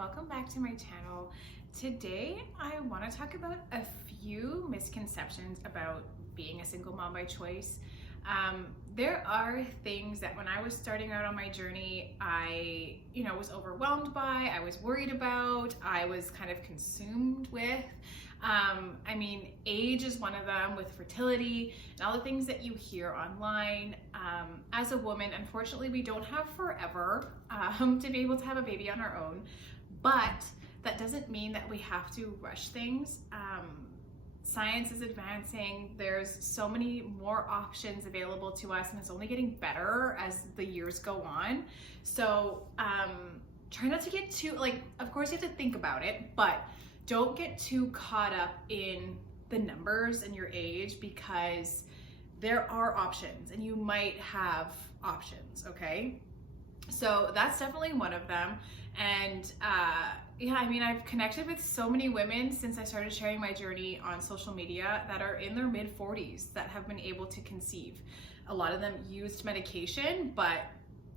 welcome back to my channel. Today I want to talk about a few misconceptions about being a single mom by choice. There are things that when I was starting out on my journey, I was overwhelmed by, I was worried about, I was kind of consumed with. Age is one of them, with fertility and all the things that you hear online. As a woman, unfortunately, we don't have forever to be able to have a baby on our own, but that doesn't mean that we have to rush things. Science is advancing. There's so many more options available to us, and it's only getting better as the years go on. So try not to get too, of course you have to think about it, but don't get too caught up in the numbers and your age, because there are options and you might have options, okay? So that's definitely one of them. And I've connected with so many women since I started sharing my journey on social media that are in their mid-40s that have been able to conceive. A lot of them used medication, but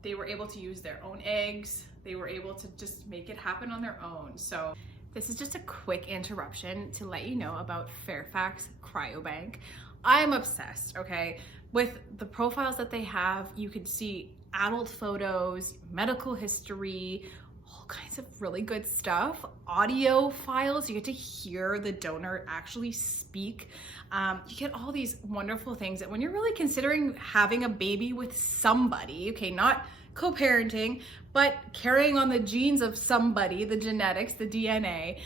they were able to use their own eggs. They were able to just make it happen on their own. So this is just a quick interruption to let you know about Fairfax Cryobank. I'm obsessed, okay? With the profiles that they have, you could see adult photos, medical history, all kinds of really good stuff, audio files. You get to hear the donor actually speak. You get all these wonderful things that when you're really considering having a baby with somebody, okay, not co-parenting, but carrying on the genes of somebody, the genetics, the DNA,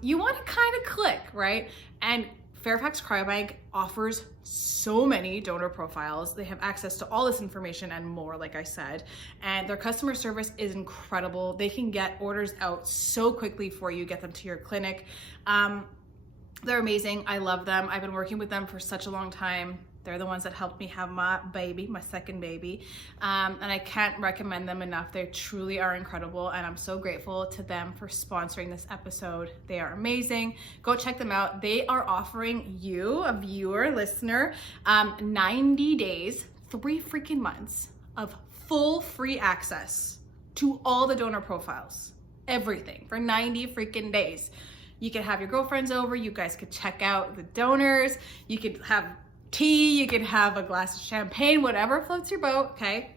you want to kind of click, right? And Fairfax Cryobank offers so many donor profiles. They have access to all this information and more, like I said, and their customer service is incredible. They can get orders out so quickly for you, get them to your clinic. They're amazing. I love them. I've been working with them for such a long time. They're the ones that helped me have my baby, my second baby. And I can't recommend them enough. They truly are incredible. And I'm so grateful to them for sponsoring this episode. They are amazing. Go check them out. They are offering you, a viewer, listener, 90 days, 3 freaking months of full free access to all the donor profiles. Everything for 90 freaking days. You could have your girlfriends over. You guys could check out the donors. You could have tea, you can have a glass of champagne, whatever floats your boat, okay?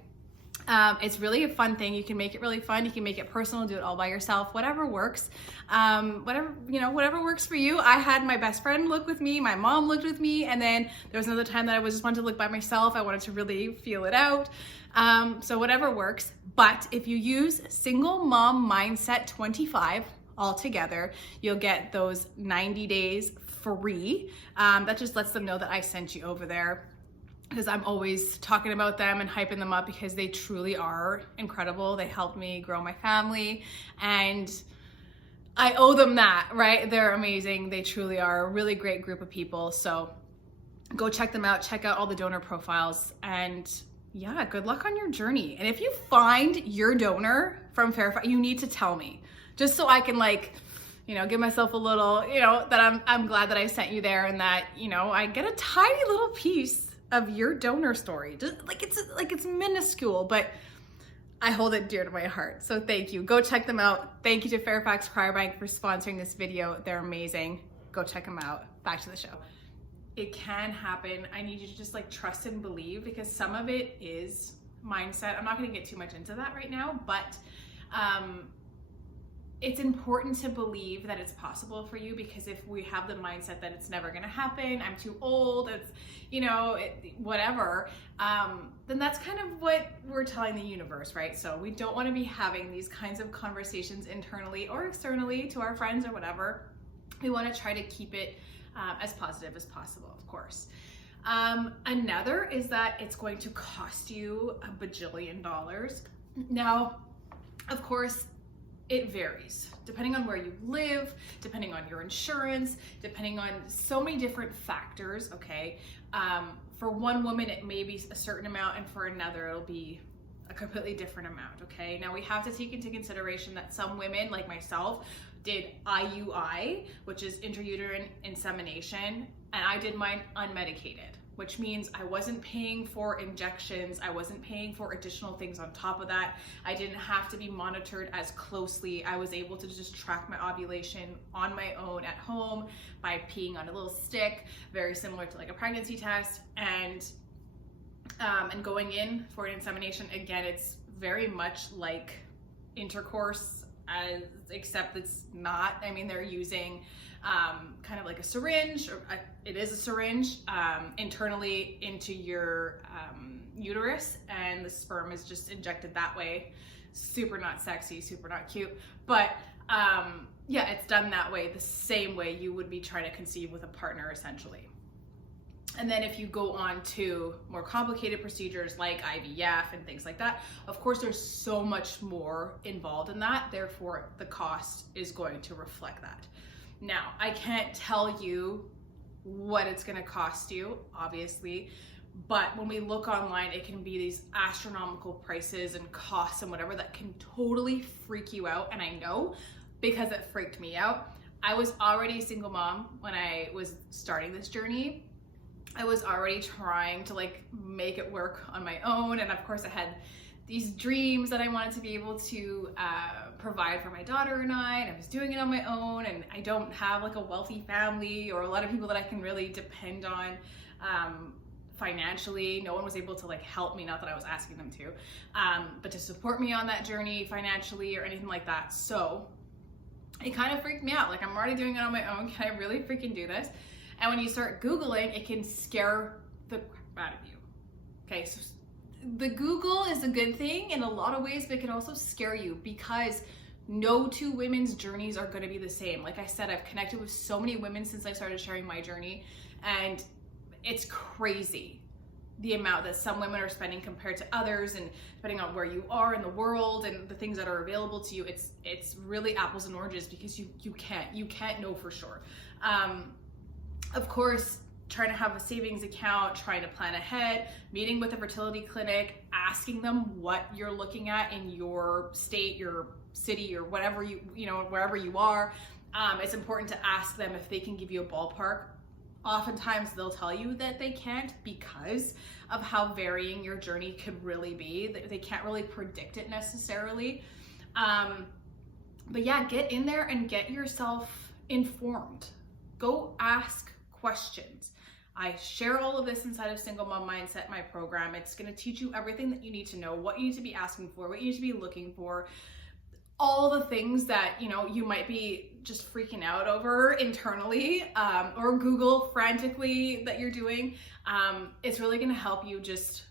It's really a fun thing. You can make it really fun. You can make it personal, do it all by yourself, whatever works. Whatever works for you. I had my best friend look with me, my mom looked with me, and then there was another time that I just wanted to look by myself. I wanted to really feel it out. So whatever works. But if you use Single Mom Mindset 25 all together, you'll get those 90 days free. That just lets them know that I sent you over there, because I'm always talking about them and hyping them up because they truly are incredible. They helped me grow my family and I owe them that, right? They're amazing. They truly are a really great group of people. So go check them out. Check out all the donor profiles, and yeah, good luck on your journey. And if you find your donor from Fairfax, you need to tell me, just so I can give myself a little, that I'm glad that I sent you there, and that, I get a tiny little piece of your donor story. Just it's minuscule, but I hold it dear to my heart. So thank you. Go check them out. Thank you to Fairfax Cryobank for sponsoring this video. They're amazing. Go check them out. Back to the show. It can happen. I need you to just trust and believe, because some of it is mindset. I'm not going to get too much into that right now, but it's important to believe that it's possible for you, because if we have the mindset that it's never going to happen, I'm too old, it's, whatever, then that's kind of what we're telling the universe, right? So we don't want to be having these kinds of conversations internally or externally to our friends or whatever. We want to try to keep it as positive as possible, of course. Another is that it's going to cost you $1 bajillion. Now, of course, it varies depending on where you live, depending on your insurance, depending on so many different factors, okay? For one woman, it may be a certain amount, and for another, it'll be a completely different amount, okay? Now, we have to take into consideration that some women, like myself, did IUI, which is intrauterine insemination, and I did mine unmedicated, which means I wasn't paying for injections. I wasn't paying for additional things on top of that. I didn't have to be monitored as closely. I was able to just track my ovulation on my own at home by peeing on a little stick, very similar to like a pregnancy test. And going in for an insemination, again, it's very much like intercourse, except it's not. I mean, they're using kind of like a syringe, or it is a syringe, internally into your uterus, and the sperm is just injected that way. Super not sexy, super not cute, but yeah, it's done that way, the same way you would be trying to conceive with a partner, essentially. And then if you go on to more complicated procedures like IVF and things like that, of course, there's so much more involved in that. Therefore, the cost is going to reflect that. Now, I can't tell you what it's going to cost you, obviously, but when we look online, it can be these astronomical prices and costs and whatever that can totally freak you out. And I know, because it freaked me out. I was already a single mom when I was starting this journey. I was already trying to like make it work on my own. And of course I had these dreams that I wanted to be able to provide for my daughter and I was doing it on my own, and I don't have like a wealthy family or a lot of people that I can really depend on financially. No one was able to like help me, not that I was asking them to, but to support me on that journey financially or anything like that. So it kind of freaked me out. Like, I'm already doing it on my own. Can I really freaking do this? And when you start Googling, it can scare the crap out of you. Okay, so the Google is a good thing in a lot of ways, but it can also scare you because no two women's journeys are going to be the same. Like I said, I've connected with so many women since I started sharing my journey, and it's crazy the amount that some women are spending compared to others, and depending on where you are in the world and the things that are available to you, it's really apples and oranges because you can't know for sure. Of course, trying to have a savings account, trying to plan ahead, meeting with a fertility clinic, asking them what you're looking at in your state, your city, or whatever wherever you are. It's important to ask them if they can give you a ballpark. Oftentimes they'll tell you that they can't because of how varying your journey could really be. They can't really predict it necessarily. But yeah, get in there and get yourself informed. Go ask questions. I share all of this inside of Single Mom Mindset, my program. It's going to teach you everything that you need to know, what you need to be asking for, what you need to be looking for, all the things that, you might be just freaking out over internally, or Google frantically that you're doing. It's really going to help you just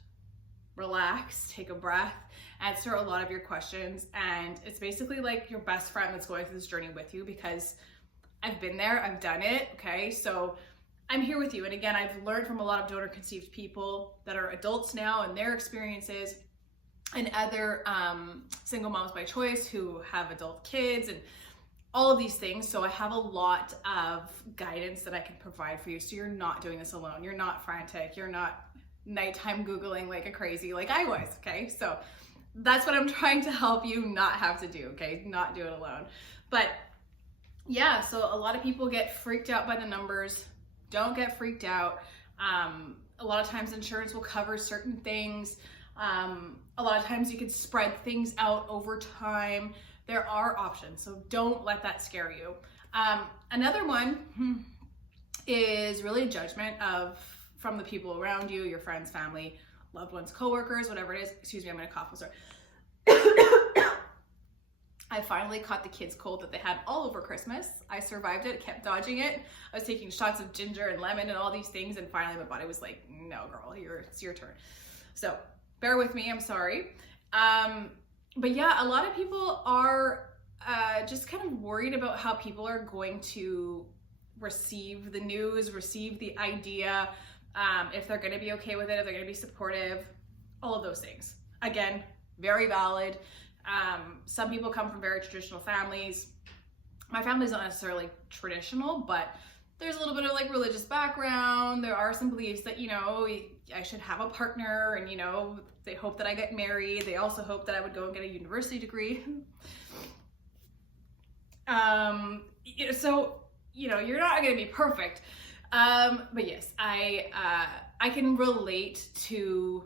relax, take a breath, answer a lot of your questions. And it's basically like your best friend that's going through this journey with you, because I've been there, I've done it. Okay. So I'm here with you. And again, I've learned from a lot of donor conceived people that are adults now and their experiences, and other single moms by choice who have adult kids and all of these things. So I have a lot of guidance that I can provide for you. So you're not doing this alone. You're not frantic. You're not nighttime Googling like a crazy like I was. Okay. So that's what I'm trying to help you not have to do. Okay. Not do it alone. But yeah, so a lot of people get freaked out by the numbers. Don't get freaked out. A lot of times insurance will cover certain things. A lot of times you can spread things out over time. There are options, so don't let that scare you. Another one is really judgment from the people around you, your friends, family, loved ones, coworkers, whatever it is. Excuse me, I'm gonna cough. I'm sorry. I finally caught the kids' cold that they had all over Christmas. I survived it, kept dodging it. I was taking shots of ginger and lemon and all these things, and finally my body was like, no girl, it's your turn. So bear with me, I'm sorry. But yeah, a lot of people are just kind of worried about how people are going to receive the news, receive the idea, if they're gonna be okay with it, if they're gonna be supportive, all of those things. Again, very valid. Some people come from very traditional families. My family's not necessarily traditional, but there's a little bit of like religious background. There are some beliefs that, I should have a partner, and, they hope that I get married. They also hope that I would go and get a university degree. So, you're not going to be perfect. But yes, I can relate to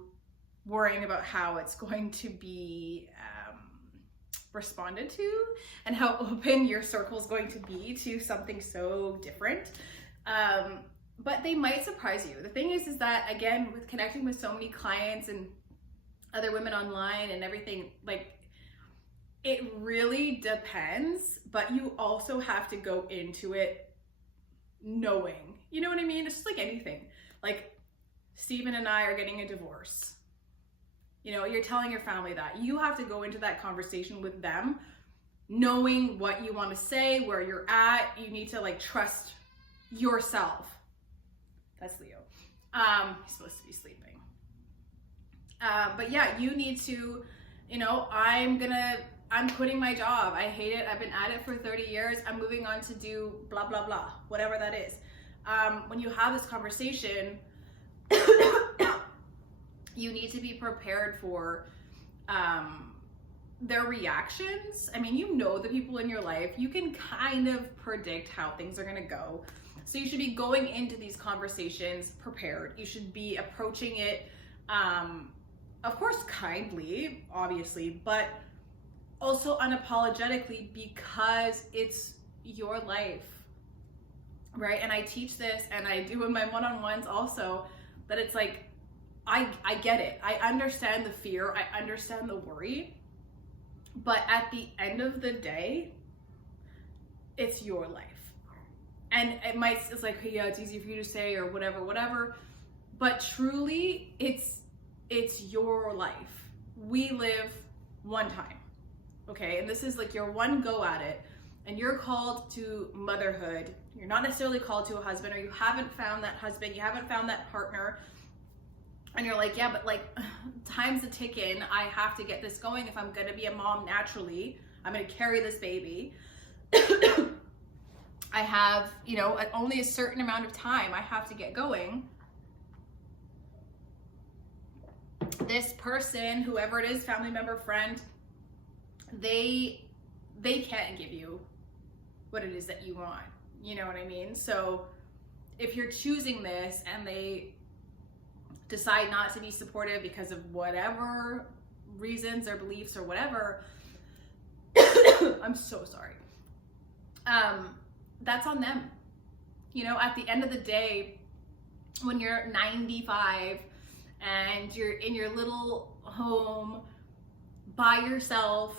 worrying about how it's going to be responded to and how open your circle is going to be to something so different. But they might surprise you. The thing is that, again, with connecting with so many clients and other women online and everything, like, it really depends, but you also have to go into it knowing, you know what I mean? It's just like anything. Like, Steven and I are getting a divorce. You know, you're telling your family that. You have to go into that conversation with them knowing what you want to say, where you're at. You need to, like, trust yourself. That's Leo. He's supposed to be sleeping. But yeah, you need to, you know, I'm quitting my job. I hate it. I've been at it for 30 years. I'm moving on to do blah, blah, blah, whatever that is. When you have this conversation, you need to be prepared for their reactions. I mean, you know the people in your life. You can kind of predict how things are going to go. So you should be going into these conversations prepared. You should be approaching it, of course, kindly, obviously, but also unapologetically, because it's your life, right? And I teach this, and I do in my one-on-ones also, that it's like, I get it. I understand the fear. I understand the worry. But at the end of the day, it's your life. And it's like, hey, yeah, it's easy for you to say or whatever. But truly, it's your life. We live one time, okay? And this is like your one go at it. And you're called to motherhood. You're not necessarily called to a husband, or you haven't found that husband, you haven't found that partner. And you're like, yeah, but like, time's a ticking. I have to get this going. If I'm gonna be a mom naturally, I'm gonna carry this baby. I have, you know, only a certain amount of time I have to get going. This person, whoever it is, family member, friend, they can't give you what it is that you want. You know what I mean? So if you're choosing this and they decide not to be supportive because of whatever reasons or beliefs or whatever, I'm so sorry. That's on them. You know, at the end of the day, when you're 95 and you're in your little home by yourself,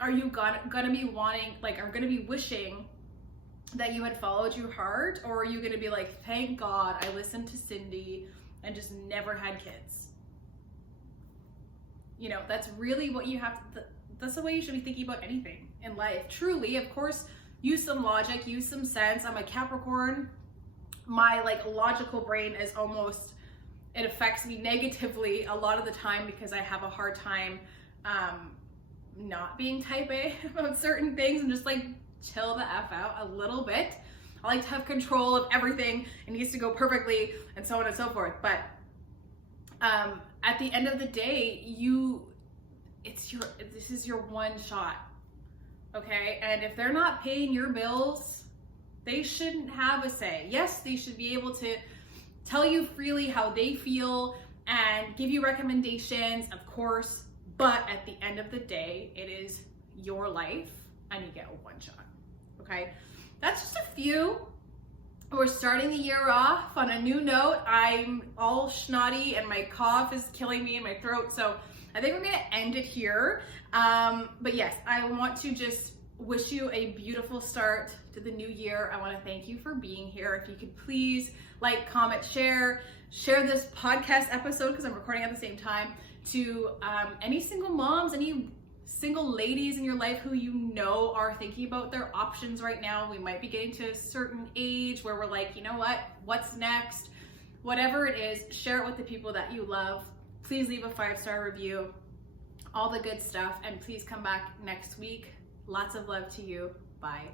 are you gonna be wanting, like, are gonna be wishing that you had followed your heart? Or are you gonna be like, thank God I listened to Cindy and just never had kids? You know, that's really what you have to, that's the way you should be thinking about anything in life. Truly, of course, use some logic, use some sense. I'm a Capricorn. My like logical brain is almost, it affects me negatively a lot of the time because I have a hard time not being type A about certain things and just like chill the F out a little bit. I like to have control of everything. It needs to go perfectly and so on and so forth. But at the end of the day, this is your one shot, okay? And if they're not paying your bills, they shouldn't have a say. Yes, they should be able to tell you freely how they feel and give you recommendations, of course, but at the end of the day, it is your life and you get a one shot, okay? That's just a few. We're starting the year off on a new note. I'm all snotty and my cough is killing me in my throat, so I think we're gonna end it here. But yes, I want to just wish you a beautiful start to the new year. I wanna thank you for being here. If you could please like, comment, share this podcast episode, because I'm recording at the same time, to any single moms, any single ladies in your life who you know are thinking about their options right now. We might be getting to a certain age where we're like, you know what, what's next? Whatever it is, share it with the people that you love. Please leave a 5-star review, all the good stuff, and please come back next week. Lots of love to you. Bye.